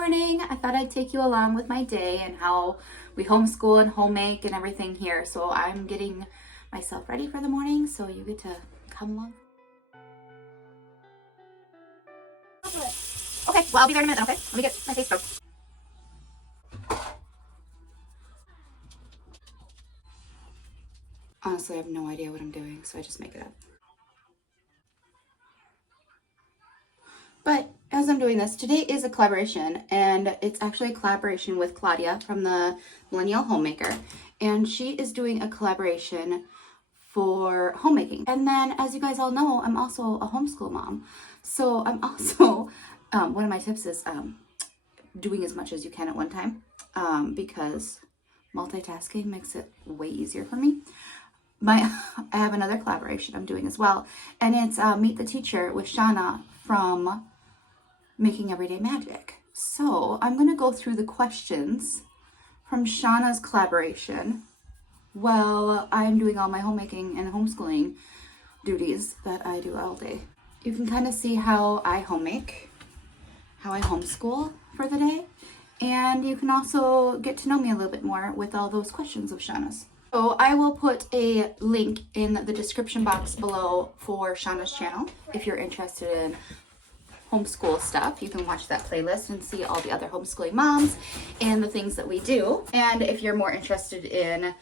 morning. I thought I'd take you along with my day and how we homeschool and homemake and everything here. So I'm getting myself ready for the morning, so you get to come along. Okay, well, I'll be there in a minute, okay? Let me get my face broke. Honestly, I have no idea what I'm doing, so I just make it up. But as I'm doing this, today is a collaboration, and it's actually a collaboration with Claudia from the Millennial Homemaker, and she is doing a collaboration for homemaking. And then, as you guys all know, I'm also a homeschool mom, so I'm also one of my tips is doing as much as you can at one time, because multitasking makes it way easier for me. I have another collaboration I'm doing as well, and it's Meet the Teacher with Shauna from Making Everyday Magic. So I'm going to go through the questions from Shauna's collaboration while I'm doing all my homemaking and homeschooling duties that I do all day. You can kind of see how I homemake, how I homeschool for the day, and you can also get to know me a little bit more with all those questions of Shauna's. So I will put a link in the description box below for Shauna's channel. If you're interested in homeschool stuff, you can watch that playlist and see all the other homeschooling moms and the things that we do. And if you're more interested in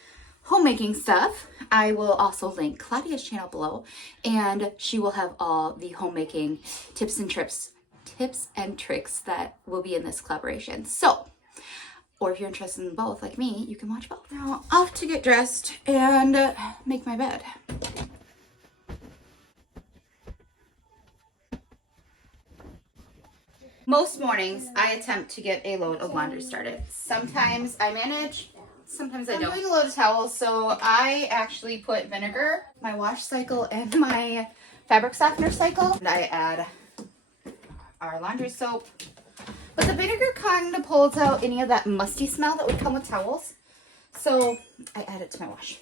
homemaking stuff, I will also link Claudia's channel below, and she will have all the homemaking tips and tricks that will be in this collaboration. So, or if you're interested in both like me, you can watch both. Now, off to get dressed and make my bed. Most mornings, I attempt to get a load of laundry started. Sometimes I manage, sometimes I don't. I'm doing a load of towels, so I actually put vinegar, my wash cycle, and my fabric softener cycle. And I add our laundry soap. But the vinegar kind of pulls out any of that musty smell that would come with towels. So I add it to my wash.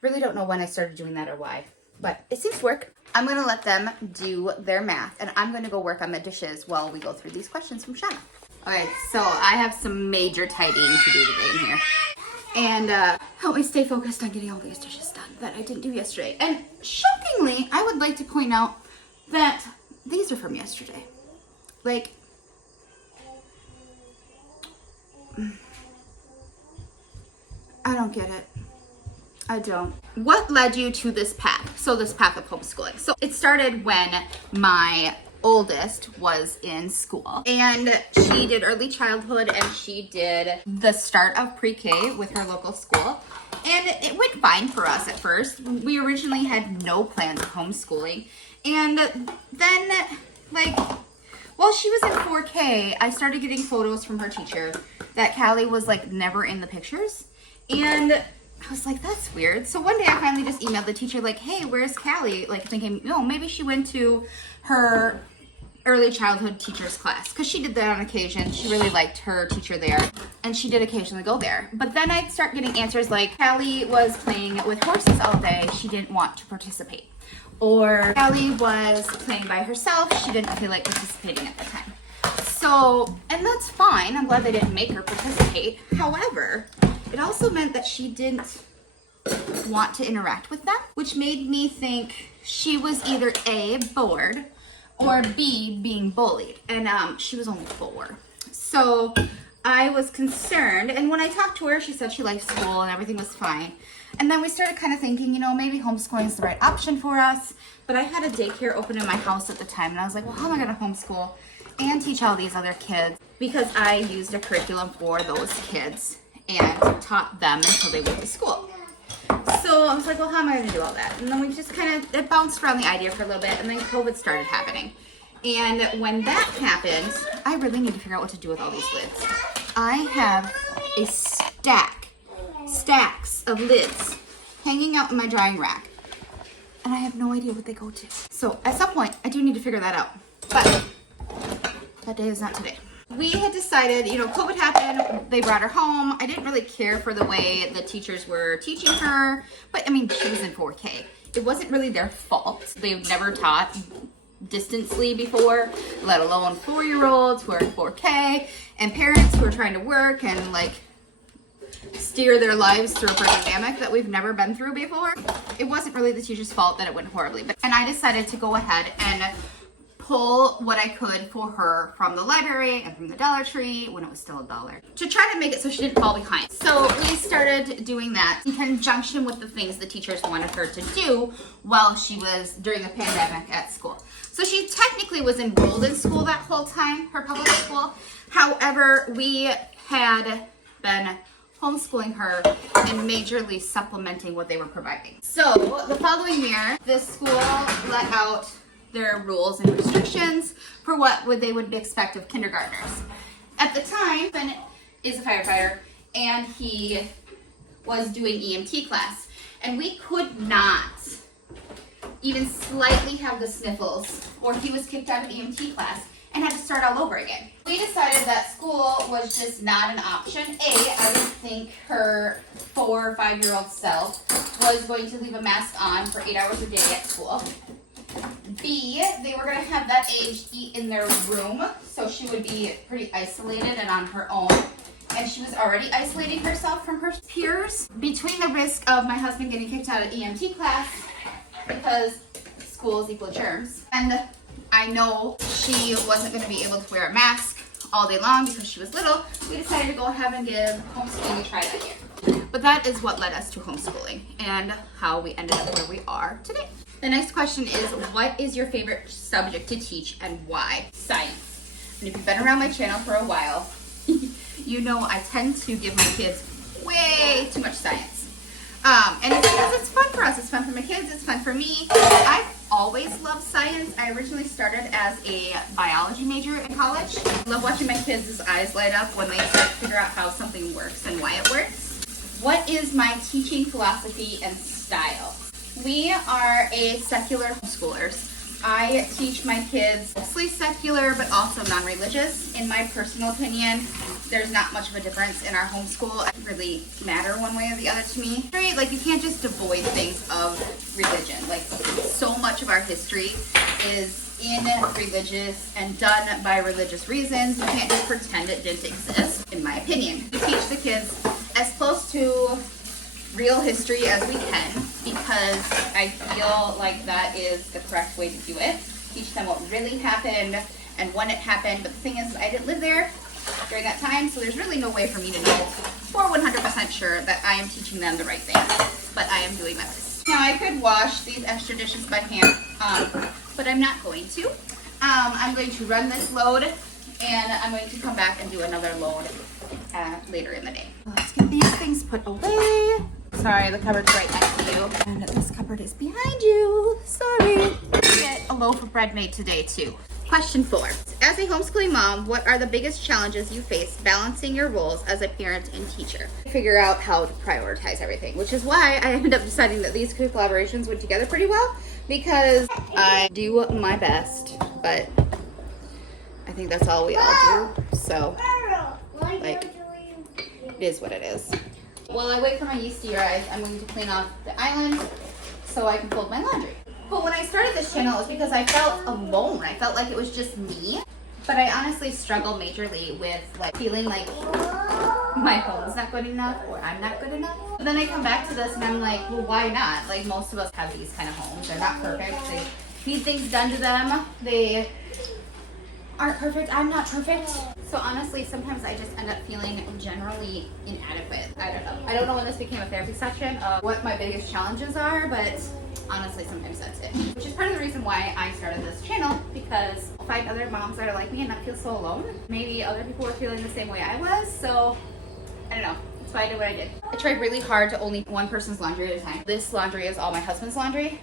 Really don't know when I started doing that or why, but it seems to work. I'm going to let them do their math, and I'm going to go work on the dishes while we go through these questions from Shauna. Okay, so I have some major tidying to do today in here. And help me stay focused on getting all these dishes done that I didn't do yesterday. And shockingly, I would like to point out that these are from yesterday. Like, I don't get it. I don't. What led you to this path? So this path of homeschooling. So it started when my oldest was in school, and she did early childhood and she did the start of pre-K with her local school, and it went fine for us at first. We originally had no plans of homeschooling, and then like while she was in 4K, I started getting photos from her teacher that Callie was like never in the pictures, and I was like, that's weird. So one day I finally just emailed the teacher like, hey, where's Callie? Like thinking, no, maybe she went to her early childhood teacher's class, because she did that on occasion. She really liked her teacher there, and she did occasionally go there. But then I'd start getting answers like, Callie was playing with horses all day. She didn't want to participate. Or Callie was playing by herself. She didn't feel like participating at the time. So, and that's fine. I'm glad they didn't make her participate. However, it also meant that she didn't want to interact with them, which made me think she was either A, bored, or B, being bullied. And she was only 4. So I was concerned, and when I talked to her, she said she liked school and everything was fine. And then we started kind of thinking, you know, maybe homeschooling is the right option for us. But I had a daycare open in my house at the time, and I was like, well, how am I going to homeschool and teach all these other kids? Because I used a curriculum for those kids and taught them until they went to school. So I was like, well, how am I going to do all that? And then we just kind of, it bounced around the idea for a little bit, and then COVID started happening. And when that happened, I really need to figure out what to do with all these lids. I have a stacks of lids hanging out in my drying rack, and I have no idea what they go to. So at some point, I do need to figure that out. But that day is not today. We had decided, you know, COVID happened, they brought her home. I didn't really care for the way the teachers were teaching her, but I mean, she was in 4K. It wasn't really their fault. They've never taught distantly before, let alone 4-year-olds who are in 4K and parents who are trying to work and like steer their lives through a dynamic that we've never been through before. It wasn't really the teacher's fault that it went horribly, and I decided to go ahead and pull what I could for her from the library and from the Dollar Tree when it was still $1 to try to make it so she didn't fall behind. So we started doing that in conjunction with the things the teachers wanted her to do while she was during the pandemic at school. So she technically was enrolled in school that whole time, her public school. However, we had been homeschooling her and majorly supplementing what they were providing. So the following year, this school let out their rules and restrictions for what they would expect of kindergartners. At the time, Ben is a firefighter and he was doing EMT class, and we could not even slightly have the sniffles or he was kicked out of EMT class and had to start all over again. We decided that school was just not an option. I didn't think her 4 or 5-year-old self was going to leave a mask on for 8 hours a day at school. B, they were going to have that age eat in their room, so she would be pretty isolated and on her own. And she was already isolating herself from her peers. Between the risk of my husband getting kicked out of EMT class because schools equal germs, and I know she wasn't going to be able to wear a mask all day long because she was little, we decided to go ahead and give homeschooling a try that year. But that is what led us to homeschooling and how we ended up where we are today. The next question is, what is your favorite subject to teach and why? Science. And if you've been around my channel for a while, you know I tend to give my kids way too much science. And it's because it's fun for us. It's fun for my kids. It's fun for me. I've always loved science. I originally started as a biology major in college. I love watching my kids' eyes light up when they start to figure out how something works and why it works. What is my teaching philosophy and style? We are a secular homeschoolers. I teach my kids mostly secular, but also non-religious. In my personal opinion, there's not much of a difference in our homeschool. It doesn't really matter one way or the other to me. Like, you can't just avoid things of religion. Like, so much of our history is in religious and done by religious reasons. You can't just pretend it didn't exist, in my opinion. We teach the kids as close to real history as we can, because I feel like that is the correct way to do it. Teach them what really happened and when it happened. But the thing is, I didn't live there during that time, so there's really no way for me to know for 100% sure that I am teaching them the right thing. But I am doing my best. Now, I could wash these extra dishes by hand, but I'm not going to. I'm going to run this load, and I'm going to come back and do another load later in the day. Let's get these things put away. Sorry, the cupboard's right next to you. And this cupboard is behind you. Sorry. Get a loaf of bread made today, too. Question 4. As a homeschooling mom, what are the biggest challenges you face balancing your roles as a parent and teacher? Figure out how to prioritize everything, which is why I ended up deciding that these two collaborations went together pretty well, because I do my best, but I think that's all we all do. So, like, it is what it is. While I wait for my yeast to rise, I'm going to clean off the island so I can fold my laundry. But when I started this channel, it was because I felt alone. I felt like it was just me. But I honestly struggle majorly with like feeling like my home's not good enough or I'm not good enough. But then I come back to this and I'm like, well, why not? Like, most of us have these kind of homes. They're not perfect. They need things done to them. They aren't perfect. I'm not perfect. So honestly, sometimes I just end up feeling generally inadequate. I don't know when this became a therapy session of what my biggest challenges are, but honestly, sometimes that's it. Which is part of the reason why I started this channel, because I'll find other moms that are like me and not feel so alone. Maybe other people were feeling the same way I was, so I don't know. That's why I did what I did. I tried really hard to only one person's laundry at a time. This laundry is all my husband's laundry.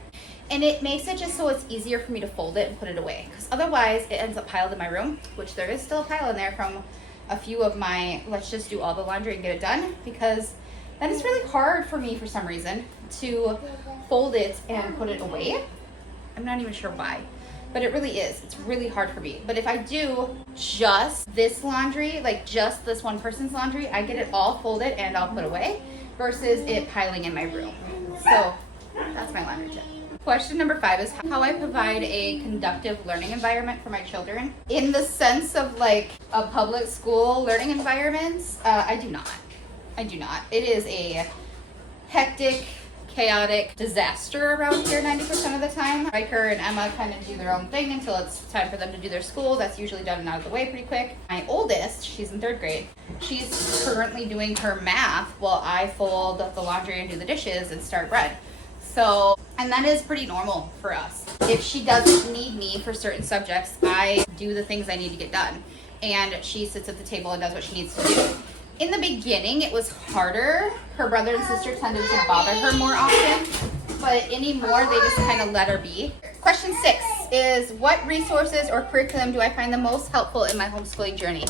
And it makes it just so it's easier for me to fold it and put it away. Because otherwise it ends up piled in my room, which there is still a pile in there from a few of my, let's just do all the laundry and get it done. Because that is really hard for me for some reason to fold it and put it away. I'm not even sure why, but it really is. It's really hard for me. But if I do just this laundry, like just this one person's laundry, I get it all folded and I'll put away versus it piling in my room. So that's my laundry tip. Question number 5 is how I provide a conductive learning environment for my children. In the sense of like a public school learning environment, I do not. I do not. It is a hectic, chaotic disaster around here 90% of the time. Riker and Emma kind of do their own thing until it's time for them to do their school. That's usually done and out of the way pretty quick. My oldest, she's in 3rd grade, she's currently doing her math while I fold the laundry and do the dishes and start bread. So, and that is pretty normal for us. If she doesn't need me for certain subjects, I do the things I need to get done. And she sits at the table and does what she needs to do. In the beginning, it was harder. Her brother and sister tended to bother her more often, but anymore, they just kind of let her be. Question 6 is, what resources or curriculum do I find the most helpful in my homeschooling journey?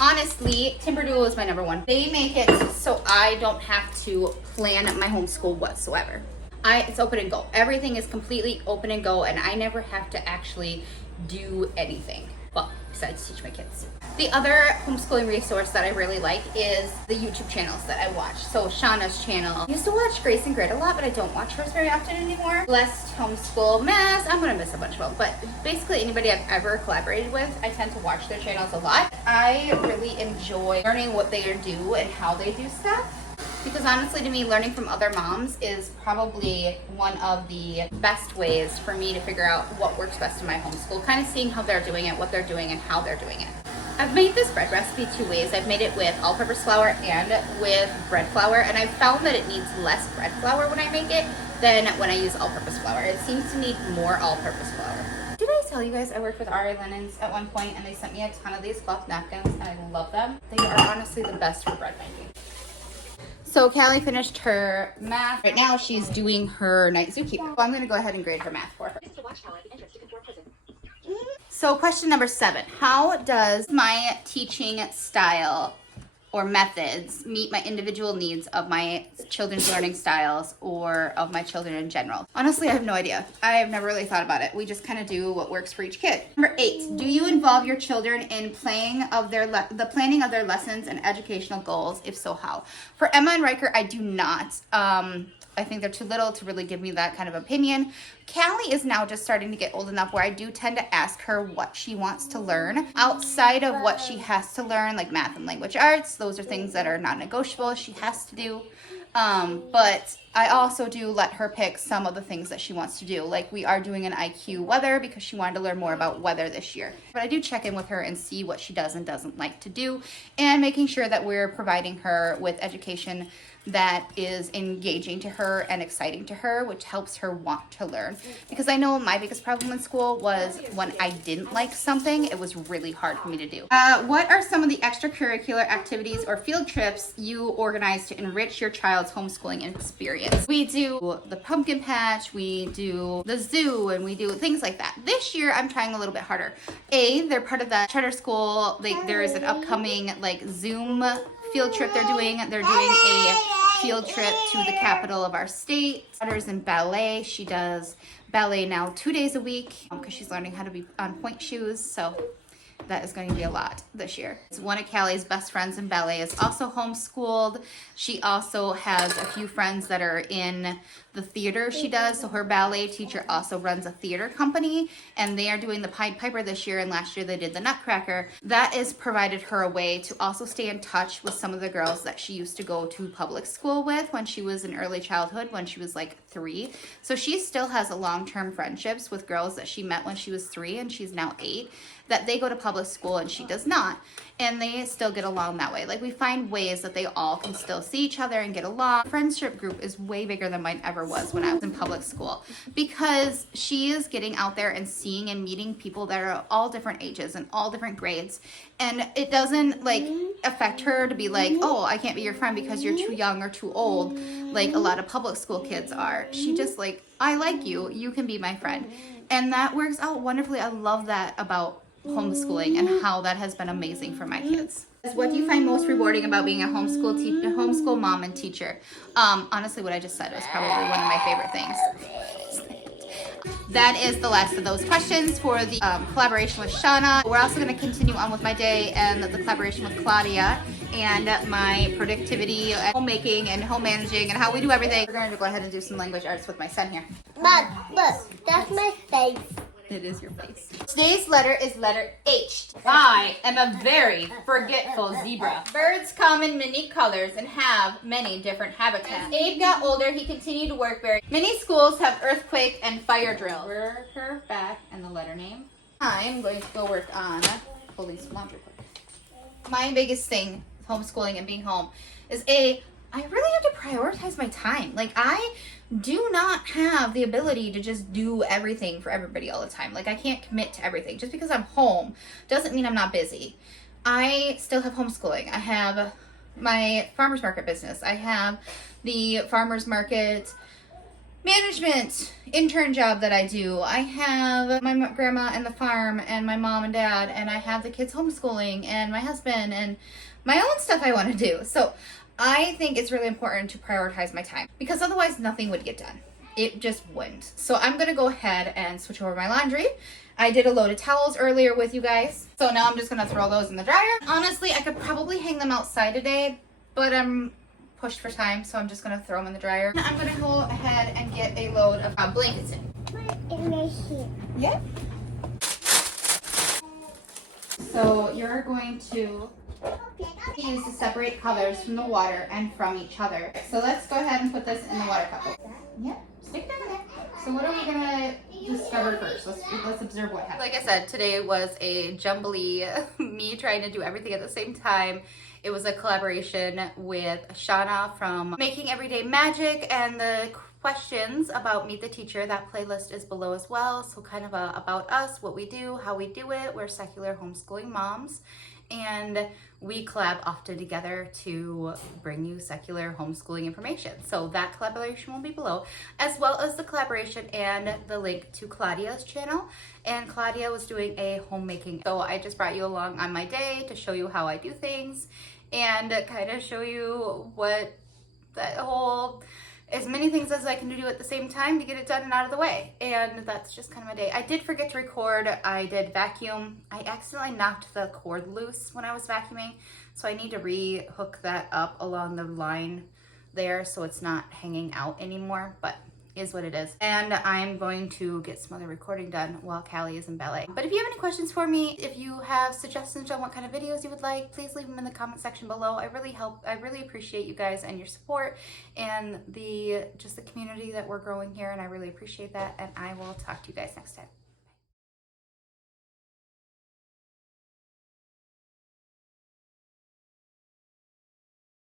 Honestly, Timberdoodle is my number one. They make it so I don't have to plan my homeschool whatsoever. It's open and go. Everything is completely open and go, and I never have to actually do anything. Well, besides teach my kids. The other homeschooling resource that I really like is the YouTube channels that I watch. So Shauna's channel. I used to watch Grace and Grit a lot, but I don't watch hers very often anymore. Blessed Homeschool Mess. I'm gonna miss a bunch of them, but basically anybody I've ever collaborated with, I tend to watch their channels a lot. I really enjoy learning what they do and how they do stuff. Because honestly, to me, learning from other moms is probably one of the best ways for me to figure out what works best in my homeschool. Kind of seeing how they're doing it, what they're doing, and how they're doing it. I've made this bread recipe 2 ways. I've made it with all-purpose flour and with bread flour, and I've found that it needs less bread flour when I make it than when I use all-purpose flour. It seems to need more all-purpose flour. Did I tell you guys I worked with RA Linens at one point, and they sent me a ton of these cloth napkins, and I love them. They are honestly the best for bread making. So Callie finished her math. Right now she's doing her night zookeeper. So I'm going to go ahead and grade her math for her. So question number 7, how does my teaching style or methods meet my individual needs of my children's learning styles or of my children in general? Honestly, I have no idea. I have never really thought about it. We just kind of do what works for each kid. Number 8, do you involve your children in planning of their lessons and educational goals? If so, how? For Emma and Riker, I do not. I think they're too little to really give me that kind of opinion. Callie is now just starting to get old enough where I do tend to ask her what she wants to learn outside of what she has to learn, like math and language arts. Those are things that are non-negotiable. She has to do. But I also do let her pick some of the things that she wants to do. Like we are doing an IQ weather because she wanted to learn more about weather this year. But I do check in with her and see what she does and doesn't like to do, and making sure that we're providing her with education that is engaging to her and exciting to her, which helps her want to learn. Because I know my biggest problem in school was when I didn't like something, it was really hard for me to do. What are some of the extracurricular activities or field trips you organize to enrich your child's homeschooling experience? We do the pumpkin patch, we do the zoo, and we do things like that. This year, I'm trying a little bit harder. They're part of the charter school. There is an upcoming like Zoom field trip they're doing. They're doing a field trip to the capital of our state. Daughter's in ballet. She does ballet now 2 days a week because she's learning how to be on point shoes. So that is going to be a lot this year. One of Callie's best friends in ballet is also homeschooled. She also has a few friends that are in the theater she does. So her ballet teacher also runs a theater company, and they are doing the Pied Piper this year, and last year they did the Nutcracker. That has provided her a way to also stay in touch with some of the girls that she used to go to public school with when she was in early childhood, when she was like 3. So she still has a long-term friendships with girls that she met when she was 3 and she's now 8, that they go to public school and she does not. And they still get along that way. Like we find ways that they all can still see each other and get along. Friendship group is way bigger than mine ever was when I was in public school, because she is getting out there and seeing and meeting people that are all different ages and all different grades. And it doesn't like affect her to be like, oh, I can't be your friend because you're too young or too old, like a lot of public school kids are. She just like, I like you, you can be my friend. And that works out wonderfully. I love that about homeschooling and how that has been amazing for my kids. What do you find most rewarding about being a homeschool mom and teacher? Honestly, what I just said was probably one of my favorite things. that is the last of those questions for the collaboration with Shauna. We're also going to continue on with my day and the collaboration with Claudia and my productivity and homemaking and home managing and how we do everything. We're going to go ahead and do some language arts with my son here. Look, that's my face. It is your face. Today's letter is letter H. I am a very forgetful zebra. Birds come in many colors and have many different habitats. As Abe got older, he continued to work very. Many schools have earthquake and fire drill. Work her back and the letter name. I'm going to go work on folding some laundry. My biggest thing with homeschooling and being home is I really have to prioritize my time. Like, I do not have the ability to just do everything for everybody all the time. Like, I can't commit to everything. Just because I'm home doesn't mean I'm not busy. I still have homeschooling. I have my farmer's market business. I have the farmer's market management intern job that I do. I have my grandma and the farm and my mom and dad, and I have the kids homeschooling and my husband and my own stuff I want to do. So I think it's really important to prioritize my time because otherwise nothing would get done. It just wouldn't. So I'm going to go ahead and switch over my laundry. I did a load of towels earlier with you guys. So now I'm just going to throw those in the dryer. Honestly, I could probably hang them outside today, but I'm pushed for time, so I'm just going to throw them in the dryer. I'm going to go ahead and get a load of blankets in. Yeah. So you're going to use to separate colors from the water and from each other. So let's go ahead and put this in the water cup. Yeah, stick that in there. So what are we gonna discover first? Let's observe what happens. Like I said, today was a jumbly, me trying to do everything at the same time. It was a collaboration with Shauna from Making Everyday Magic, and the questions about Meet the Teacher, that playlist is below as well. So kind of about us, what we do, how we do it. We're secular homeschooling moms, and we collab often together to bring you secular homeschooling information. So that collaboration will be below, as well as the collaboration and the link to Claudia's channel. And Claudia was doing a homemaking. So I just brought you along on my day to show you how I do things and kind of show you what that whole, as many things as I can do at the same time to get it done and out of the way. And that's just kind of my day. I did forget to record. I did vacuum. I accidentally knocked the cord loose when I was vacuuming, so I need to re-hook that up along the line there so it's not hanging out anymore, but is what it is. And I'm going to get some other recording done while Callie is in ballet. But if you have any questions for me, if you have suggestions on what kind of videos you would like, please leave them in the comment section below. I really appreciate you guys and your support and just the community that we're growing here, and I really appreciate that. And I will talk to you guys next time.